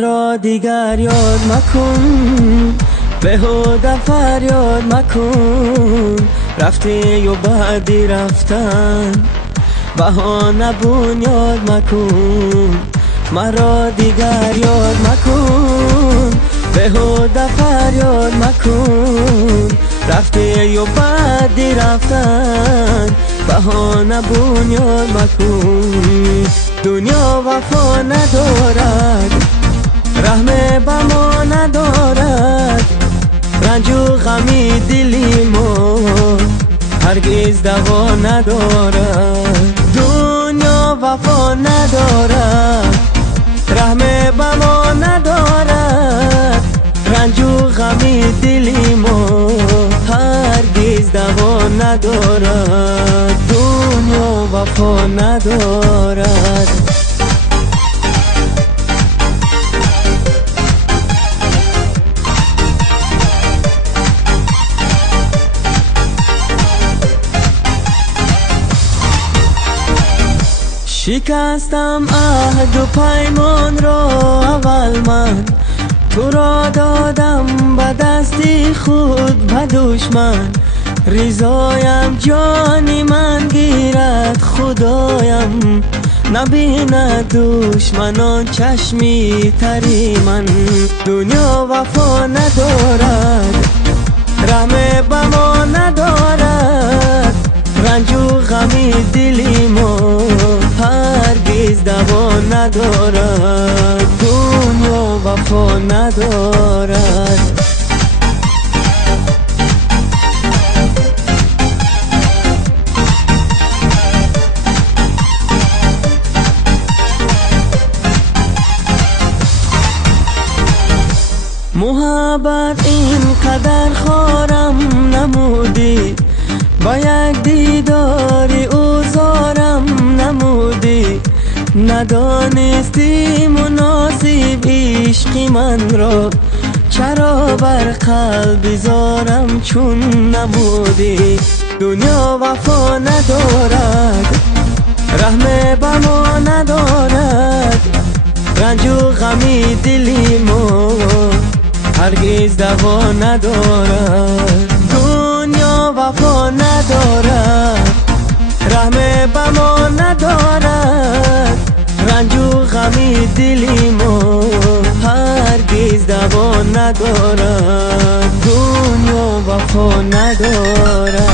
مرا دیگر یاد مکن، بهوده فریاد مکن. رفتی و بعدی رفتن، بهانه بنیاد مکن. مرا دیگر یاد مکن، بهوده فریاد مکن. رفتی و بعدی رفتن، بهانه بنیاد مکن. دنیا وفا ندارد، رحم به ما ندارد. رنج و غمی دلی ما هرگز دوا ندارد. دنیا وفا ندارد، رحم به ما ندارد. رنج و غمی دلی ما هرگز دوا ندارد. دنیا وفا ندارد. شکستم عهد و پیمان را اول من، تو را دادم به دستی خود به دشمن. رضایم جانی من گیرد خدایم، نبیند دشمنان چشمی تری من. دنیا وفا ندارد، رحم به ما ندارد. رنج و غمی دلی ما هرگز دوا ندارد. دنیا وفا ندارد. محبت این قدر خارم نمودی، با یک دیداری اوزارم نمودی. ندانستی مناسب عشق من را، چرا بر قلب زارم چون نبودی. دنیا وفا ندارد، رحم به ما ندارد. رنج و غمی دلی ما هرگز دوا ندارد. دنیا وفا ندارد، رحم به ما ندارد. رنج و غمی دلی ما هرگز دوا ندارد. دنیا وفا ندارد.